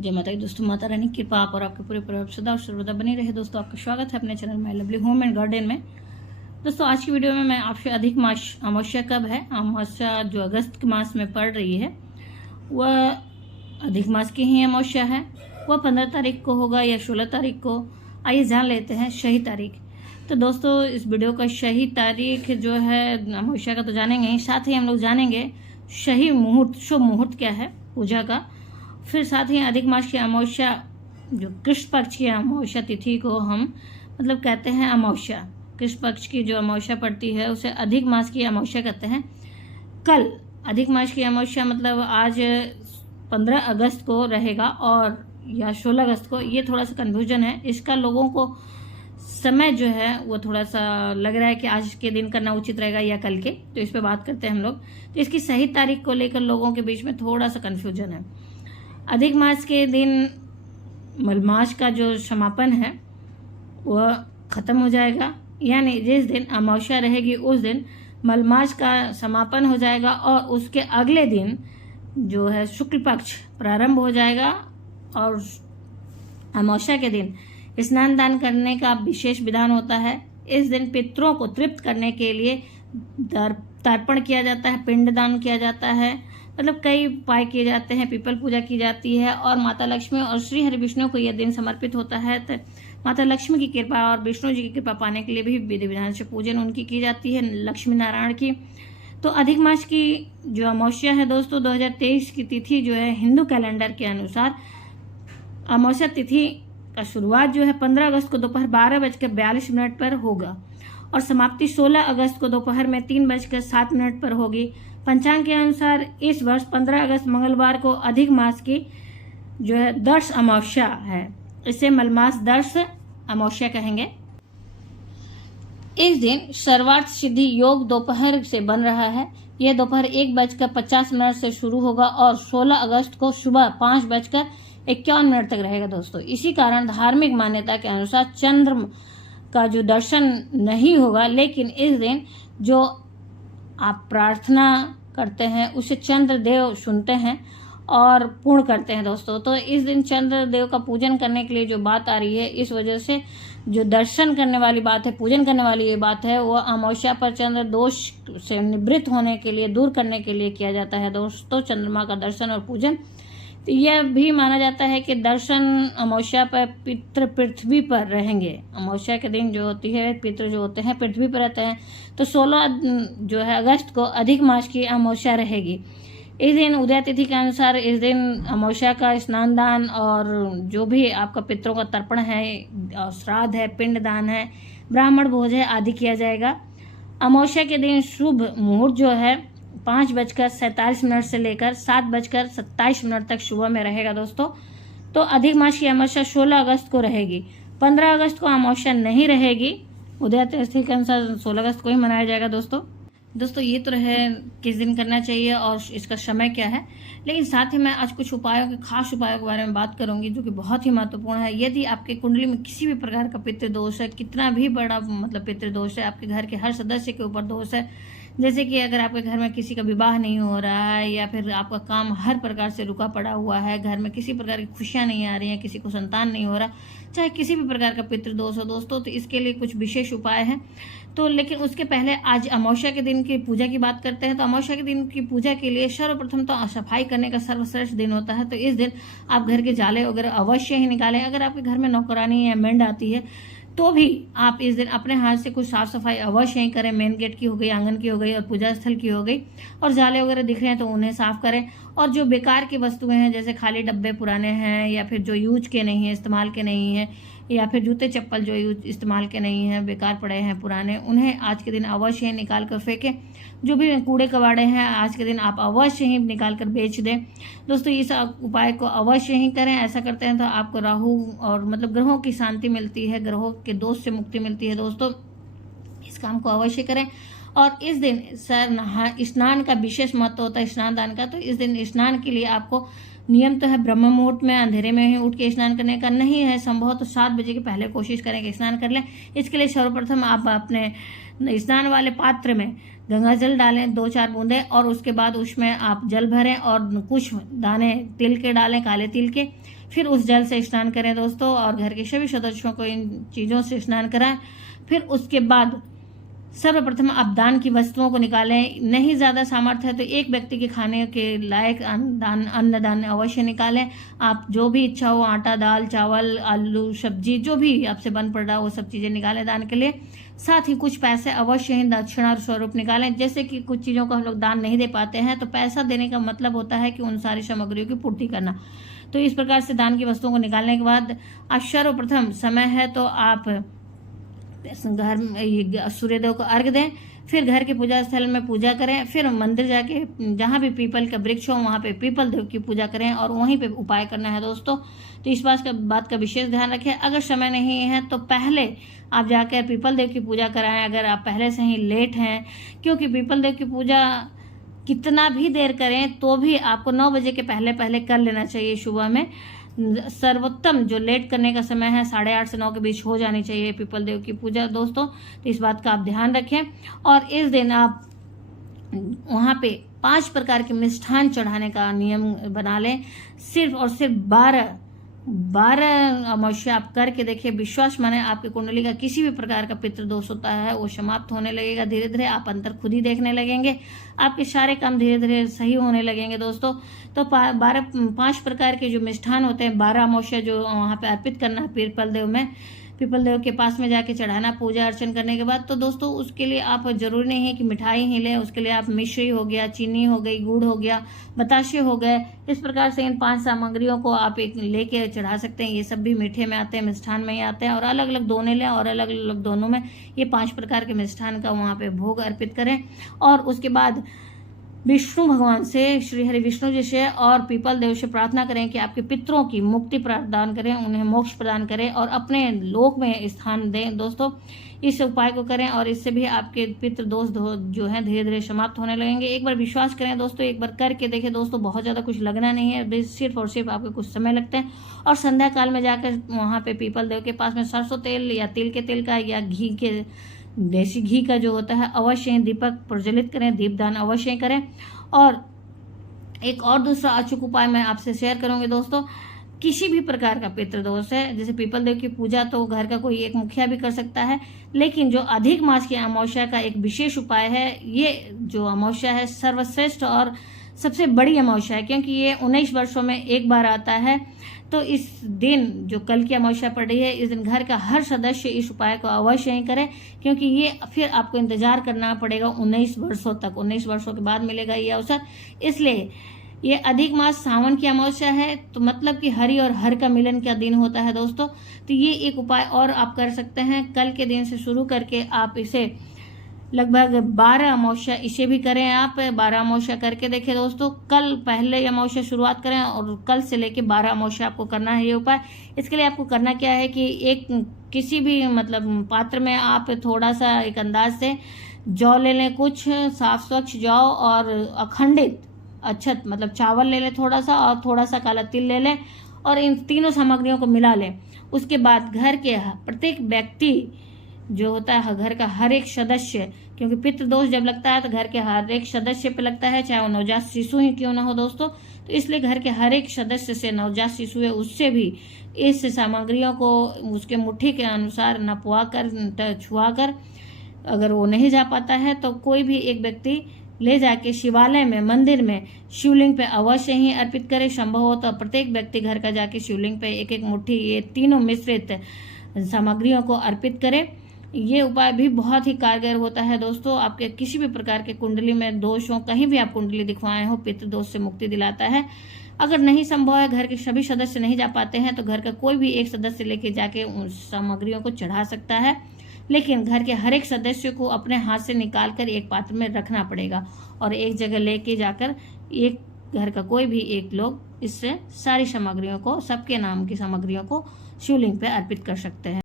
जय माता दी दोस्तों। माता रानी की कृपा आप और आपके पूरे परिवार सदा और सर्वदा बनी रहे। दोस्तों आपका स्वागत है अपने channel my lovely home and garden में। दोस्तों आज की वीडियो में मैं आपसे अधिक मास अमावस्या कब है, अमावस्या जो अगस्त के मास में पड़ रही है वह अधिक मास की ही अमावस्या है। वह 15 तारीख को होगा या 16 तारीख को, आइए जान लेते हैं सही तारीख। तो दोस्तों इस वीडियो का सही तारीख जो है अमावस्या का तो जानेंगे ही, साथ ही हम लोग जानेंगे सही मुहूर्त, शुभ मुहूर्त क्या है पूजा का। फिर साथ ही अधिक मास की अमावस्या जो कृष्ण पक्ष की अमावस्या तिथि को हम मतलब कहते हैं अमावस्या, कृष्ण पक्ष की जो अमावस्या पड़ती है उसे अधिक मास की अमावस्या कहते हैं। कल अधिक मास की अमावस्या मतलब आज 15 अगस्त को रहेगा और या 16 अगस्त को, ये थोड़ा सा कन्फ्यूजन है इसका। लोगों को समय जो है वो थोड़ा सा लग रहा है कि आज के दिन करना उचित रहेगा या कल के, तो इस पे बात करते हैं हम लोग। तो इसकी सही तारीख को लेकर लोगों के बीच में थोड़ा सा कन्फ्यूजन है। अधिक मास के दिन मलमास का जो समापन है वह खत्म हो जाएगा, यानी जिस दिन अमावस्या रहेगी उस दिन मलमास का समापन हो जाएगा और उसके अगले दिन जो है शुक्ल पक्ष प्रारंभ हो जाएगा। और अमावस्या के दिन स्नान दान करने का विशेष विधान होता है। इस दिन पितरों को तृप्त करने के लिए तर्पण किया जाता है, पिंडदान किया जाता है, मतलब कई उपाय किए जाते हैं, पीपल पूजा की जाती है और माता लक्ष्मी और श्री हरि विष्णु को यह दिन समर्पित होता है। तो माता लक्ष्मी की कृपा और विष्णु जी की कृपा पाने के लिए भी विधि विधान से पूजन उनकी की जाती है, लक्ष्मी नारायण की। तो अधिक मास की जो अमावस्या है दोस्तों 2023 की तिथि जो है हिंदू कैलेंडर के अनुसार अमावस्या तिथि का शुरुआत जो है 15 अगस्त को दोपहर 12:42 पर होगा और समाप्ति 16 अगस्त को दोपहर में 3:07 पर होगी। पंचांग के अनुसार इस वर्ष 15 अगस्त मंगलवार को अधिक मास की जो है दर्श अमावस्या है, इसे मलमास दर्श अमावस्या कहेंगे। इस दिन सर्वार्थ सिद्धि योग दोपहर से बन रहा है। यह दोपहर 1:50 से शुरू होगा और 16 अगस्त को सुबह 5:51 तक रहेगा दोस्तों। इसी कारण धार्मिक मान्यता के अनुसार चंद्र का जो दर्शन नहीं होगा, लेकिन इस दिन जो आप प्रार्थना करते हैं उसे चंद्र देव सुनते हैं और पूर्ण करते हैं दोस्तों। तो इस दिन चंद्र देव का पूजन करने के लिए जो बात आ रही है, इस वजह से जो दर्शन करने वाली बात है, पूजन करने वाली ये बात है, वो अमावस्या पर चंद्र दोष से निवृत्त होने के लिए, दूर करने के लिए किया जाता है दोस्तों, चंद्रमा का दर्शन और पूजन। तो यह भी माना जाता है कि दर्शन अमावस्या पर पितृ पृथ्वी पर रहेंगे। अमावस्या के दिन जो होती है पितृ जो होते हैं पृथ्वी पर रहते हैं। तो 16 जो है अगस्त को अधिक मास की अमावस्या रहेगी। इस दिन उदय तिथि के अनुसार इस दिन अमावस्या का स्नान दान और जो भी आपका पितरों का तर्पण है, श्राद्ध है, पिंड दान है, ब्राह्मण भोज है आदि किया जाएगा। अमावस्या के दिन शुभ मुहूर्त जो है 5:47 से लेकर 7:27 तक सुबह में रहेगा दोस्तों। तो अधिक मास की अमावस्या 16 अगस्त को रहेगी। 15 अगस्त को अमावस्या नहीं रहेगी, उदय तिथि के अनुसार 16 अगस्त को ही मनाया जाएगा दोस्तों ये तो रहे किस दिन करना चाहिए और इसका समय क्या है। लेकिन साथ ही मैं आज कुछ उपायों के, खास उपायों के बारे में बात करूंगी जो कि बहुत ही महत्वपूर्ण है। यदि आपके कुंडली में किसी भी प्रकार का पितृदोष है, कितना भी बड़ा मतलब पितृदोष है, आपके घर के हर सदस्य के ऊपर दोष है, जैसे कि अगर आपके घर में किसी का विवाह नहीं हो रहा है या फिर आपका काम हर प्रकार से रुका पड़ा हुआ है, घर में किसी प्रकार की खुशियां नहीं आ रही हैं, किसी को संतान नहीं हो रहा, चाहे किसी भी प्रकार का पितृदोष हो दोस्तों, तो इसके लिए कुछ विशेष उपाय हैं। तो लेकिन उसके पहले आज अमावस्या के दिन की पूजा की बात करते हैं। तो अमावस्या के दिन की पूजा के लिए सर्वप्रथम तो सफाई करने का सर्वश्रेष्ठ दिन होता है। तो इस दिन आप घर के जाले वगैरह अवश्य ही निकालें। अगर आपके घर में नौकरानी या मेंढ आती है तो भी आप इस दिन अपने हाथ से कुछ साफ सफाई अवश्य ही करें। मेन गेट की हो गई, आंगन की हो गई और पूजा स्थल की हो गई, और जाले वगैरह दिख रहे हैं तो उन्हें साफ करें। और जो बेकार की वस्तुएं हैं, जैसे खाली डब्बे पुराने हैं या फिर जो यूज के नहीं है, इस्तेमाल के नहीं है, या फिर जूते चप्पल जो यूज इस्तेमाल के नहीं हैं, बेकार पड़े हैं पुराने, उन्हें आज के दिन अवश्य ही निकाल कर फेंकें। जो भी कूड़े कबाड़े हैं आज के दिन आप अवश्य ही निकाल कर बेच दें दोस्तों। इस उपाय को अवश्य ही करें। ऐसा करते हैं तो आपको राहु और मतलब ग्रहों की शांति मिलती है, ग्रहों के दोष से मुक्ति मिलती है दोस्तों। इस काम को अवश्य करें। और इस दिन स्नान का विशेष महत्व होता है, स्नान दान का। तो इस दिन स्नान के लिए आपको नियम तो है ब्रह्म मुहूर्त में अंधेरे में ही उठ के स्नान करने का, नहीं है संभव तो 7 बजे के पहले कोशिश करें कि स्नान कर लें। इसके लिए सर्वप्रथम आप अपने स्नान वाले पात्र में गंगा जल डालें 2-4 बूंदे, और उसके बाद उसमें आप जल भरें और कुछ दाने तिल के डालें, काले तिल के। फिर उस जल से स्नान करें दोस्तों, और घर के सभी सदस्यों को इन चीज़ों से स्नान कराएं। फिर उसके बाद सर्वप्रथम आप दान की वस्तुओं को निकालें। नहीं ज़्यादा सामर्थ्य है तो एक व्यक्ति के खाने के लायक अन्नदान अवश्य निकालें। आप जो भी इच्छा हो, आटा, दाल, चावल, आलू, सब्जी, जो भी आपसे बन पड़ रहा हो वो सब चीज़ें निकालें दान के लिए। साथ ही कुछ पैसे अवश्य ही दक्षिणा स्वरूप निकालें। जैसे कि कुछ चीज़ों को हम लोग दान नहीं दे पाते हैं तो पैसा देने का मतलब होता है कि उन सारी सामग्रियों की पूर्ति करना। तो इस प्रकार से दान की वस्तुओं को निकालने के बाद आज सर्वप्रथम समय है तो आप घर में सूर्यदेव को अर्घ दें। फिर घर के पूजा स्थल में पूजा करें। फिर मंदिर जाके जहाँ भी पीपल का वृक्ष हो वहाँ पे पीपल देव की पूजा करें और वहीं पे उपाय करना है दोस्तों। तो इस बात का विशेष ध्यान रखें। अगर समय नहीं है तो पहले आप जाकर पीपल देव की पूजा कराएं, अगर आप पहले से ही लेट हैं, क्योंकि पीपल देव की पूजा कितना भी देर करें तो भी आपको 9 बजे के पहले पहले कर लेना चाहिए। सुबह में सर्वोत्तम जो लेट करने का समय है 8:30 से 9 के बीच हो जानी चाहिए पीपल देव की पूजा दोस्तों। तो इस बात का आप ध्यान रखें। और इस दिन आप वहाँ पे 5 प्रकार के मिष्ठान चढ़ाने का नियम बना लें। सिर्फ और सिर्फ 12 अमावस्या आप करके देखिए। विश्वास माने आपकी कुंडली का किसी भी प्रकार का पितृ दोष होता है वो समाप्त होने लगेगा। धीरे धीरे आप अंतर खुद ही देखने लगेंगे, आपके सारे काम धीरे धीरे सही होने लगेंगे दोस्तों। तो 5 प्रकार के जो मिष्ठान होते हैं 12 अमावस्या जो वहाँ पे अर्पित करना है पीपल देव के पास में जाके चढ़ाना पूजा अर्चन करने के बाद। तो दोस्तों उसके लिए आप जरूरी नहीं है कि मिठाई ही लें, उसके लिए आप मिश्री हो गया, चीनी हो गई, गुड़ हो गया, बताशे हो गए, इस प्रकार से इन 5 सामग्रियों को आप एक लेके चढ़ा सकते हैं। ये सब भी मीठे में आते हैं, मिष्ठान में ही आते हैं। और अलग अलग दोने लें और अलग अलग दोनों में ये 5 प्रकार के मिष्ठान का वहाँ पे भोग अर्पित करें। और उसके बाद विष्णु भगवान से, श्री हरि विष्णु जी से और पीपल देव से प्रार्थना करें कि आपके पितरों की मुक्ति प्रदान करें, उन्हें मोक्ष प्रदान करें और अपने लोक में स्थान दें दोस्तों। इस उपाय को करें और इससे भी आपके पितृ दोष जो है धीरे धीरे समाप्त होने लगेंगे। एक बार विश्वास करें दोस्तों, एक बार करके देखें दोस्तों। बहुत ज़्यादा कुछ लगना नहीं है, सिर्फ और सिर्फ आपको कुछ समय लगता है। और संध्या काल में जाकर वहाँ पे पीपल देव के पास में सरसों तेल या तिल के तेल का या घी के, देसी घी का जो होता है अवश्य ही दीपक प्रज्वलित करें, दीपदान अवश्य करें। और एक और दूसरा अचूक उपाय मैं आपसे शेयर करूंगी दोस्तों। किसी भी प्रकार का पितृदोष है, जैसे पीपल देव की पूजा तो घर का कोई एक मुखिया भी कर सकता है, लेकिन जो अधिक मास की अमावस्या का एक विशेष उपाय है, ये जो अमावस्या है सर्वश्रेष्ठ और सबसे बड़ी अमावस्या है, क्योंकि ये 19 वर्षों में एक बार आता है। तो इस दिन जो कल की अमावस्या पड़ रही है, इस दिन घर का हर सदस्य इस उपाय को अवश्य ही करे, क्योंकि ये फिर आपको इंतजार करना पड़ेगा 19 वर्षों तक। 19 वर्षों के बाद मिलेगा ये अवसर। इसलिए ये अधिक मास सावन की अमावस्या है, तो मतलब कि हरि और हर का मिलन का दिन होता है दोस्तों। तो ये एक उपाय और आप कर सकते हैं। कल के दिन से शुरू करके आप इसे लगभग 12 अमावस्या इसे भी करें। आप 12 अमावस्या करके देखें दोस्तों। कल पहले अमावस्या शुरुआत करें और कल से लेके 12 अमावस्या आपको करना है ये उपाय। इसके लिए आपको करना क्या है कि एक किसी भी मतलब पात्र में आप थोड़ा सा एक अंदाज से जौ ले लें, कुछ साफ स्वच्छ जौ और अखंडित अक्षत मतलब चावल ले लें थोड़ा सा, और थोड़ा सा काला तिल ले लें और इन तीनों सामग्रियों को मिला लें। उसके बाद घर के प्रत्येक व्यक्ति जो होता है, घर का हर एक सदस्य, क्योंकि पितृदोष जब लगता है तो घर के हर एक सदस्य पे लगता है, चाहे वो नवजात शिशु ही क्यों ना हो दोस्तों। तो इसलिए घर के हर एक सदस्य से, नवजात शिशु है उससे भी इस सामग्रियों को उसके मुट्ठी के अनुसार नपवा कर, छुआ कर, अगर वो नहीं जा पाता है तो कोई भी एक व्यक्ति ले जाके शिवालय में, मंदिर में शिवलिंग पे अवश्य ही अर्पित करे। संभव हो तो प्रत्येक व्यक्ति घर का जाके शिवलिंग पे एक एक मुट्ठी ये तीनों मिश्रित सामग्रियों को अर्पित करे। ये उपाय भी बहुत ही कारगर होता है दोस्तों। आपके किसी भी प्रकार के कुंडली में दोष हो, कहीं भी आप कुंडली दिखवाए हो, पितृ दोष से मुक्ति दिलाता है। अगर नहीं संभव है, घर के सभी सदस्य नहीं जा पाते हैं, तो घर का कोई भी एक सदस्य लेके जाके उन सामग्रियों को चढ़ा सकता है। लेकिन घर के हर एक सदस्य को अपने हाथ से निकाल कर एक पात्र में रखना पड़ेगा और एक जगह लेके जाकर एक घर का कोई भी एक लोग इससे सारी सामग्रियों को, सबके नाम की सामग्रियों को शिवलिंग पे अर्पित कर सकते हैं।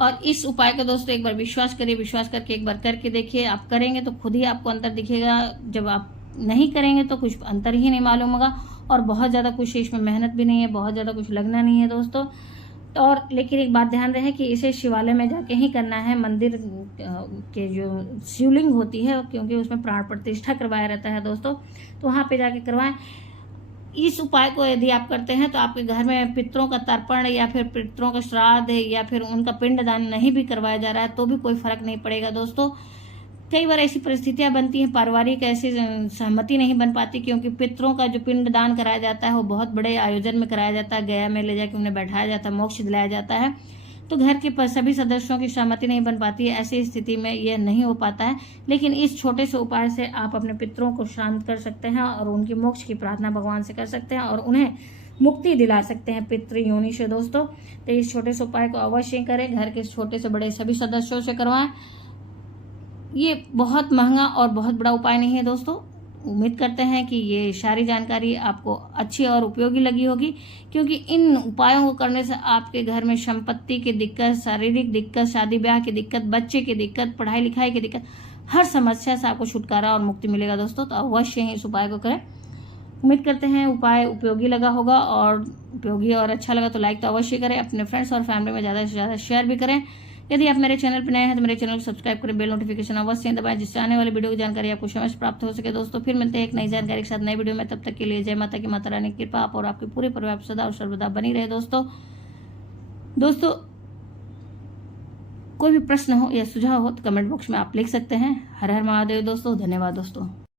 और इस उपाय को दोस्तों एक बार विश्वास करिए, विश्वास करके एक बार करके देखिए। आप करेंगे तो खुद ही आपको अंतर दिखेगा, जब आप नहीं करेंगे तो कुछ अंतर ही नहीं मालूम होगा। और बहुत ज़्यादा कुछ इसमें मेहनत भी नहीं है, बहुत ज़्यादा कुछ लगना नहीं है दोस्तों। और लेकिन एक बात ध्यान रहे कि इसे शिवालय में जाके ही करना है। मंदिर के जो शिवलिंग होती है, क्योंकि उसमें प्राण प्रतिष्ठा करवाया रहता है दोस्तों, तो वहाँ पे जाके करवाएं। इस उपाय को यदि आप करते हैं तो आपके घर में पितरों का तर्पण या फिर पितरों का श्राद्ध या फिर उनका पिंडदान नहीं भी करवाया जा रहा है तो भी कोई फर्क नहीं पड़ेगा दोस्तों। कई बार ऐसी परिस्थितियां बनती हैं, पारिवारिक ऐसी सहमति नहीं बन पाती, क्योंकि पितरों का जो पिंडदान कराया जाता है वो बहुत बड़े आयोजन में कराया जाता है, गया में ले जाकर उन्हें बैठाया जाता है, मोक्ष दिलाया जाता है, तो घर के सभी सदस्यों की सहमति नहीं बन पाती है। ऐसी स्थिति में यह नहीं हो पाता है। लेकिन इस छोटे से उपाय से आप अपने पितरों को शांत कर सकते हैं और उनकी मोक्ष की प्रार्थना भगवान से कर सकते हैं और उन्हें मुक्ति दिला सकते हैं पितृ योनि से दोस्तों। तो इस छोटे से उपाय को अवश्य करें, घर के छोटे से बड़े सभी सदस्यों से करवाएं। ये बहुत महंगा और बहुत बड़ा उपाय नहीं है दोस्तों। उम्मीद करते हैं कि ये सारी जानकारी आपको अच्छी और उपयोगी लगी होगी, क्योंकि इन उपायों को करने से आपके घर में संपत्ति की दिक्कत, शारीरिक दिक्कत, शादी ब्याह की दिक्कत, बच्चे की दिक्कत, पढ़ाई लिखाई की दिक्कत, हर समस्या से आपको छुटकारा और मुक्ति मिलेगा दोस्तों। तो अवश्य ही इस उपाय को करें। उम्मीद करते हैं उपाय उपयोगी लगा होगा, और उपयोगी और अच्छा लगा तो लाइक तो अवश्य करें, अपने फ्रेंड्स और फैमिली में ज़्यादा से ज़्यादा शेयर भी करें। यदि आप मेरे चैनल पर नए हैं तो मेरे चैनल को सब्सक्राइब करें, बेल नोटिफिकेशन अवश्य दबाएं, जिससे आने वाली वीडियो की जानकारी आपको समय से प्राप्त हो सके दोस्तों। फिर मिलते हैं एक नई जानकारी के साथ नई वीडियो में। तब तक के लिए जय माता की, माता रानी की कृपा आप और आपके पूरे परिवार पर सदा और सर्वदा बनी रहे दोस्तों। कोई भी प्रश्न हो या सुझाव हो तो कमेंट बॉक्स में आप लिख सकते हैं। हर हर महादेव दोस्तों, धन्यवाद दोस्तों।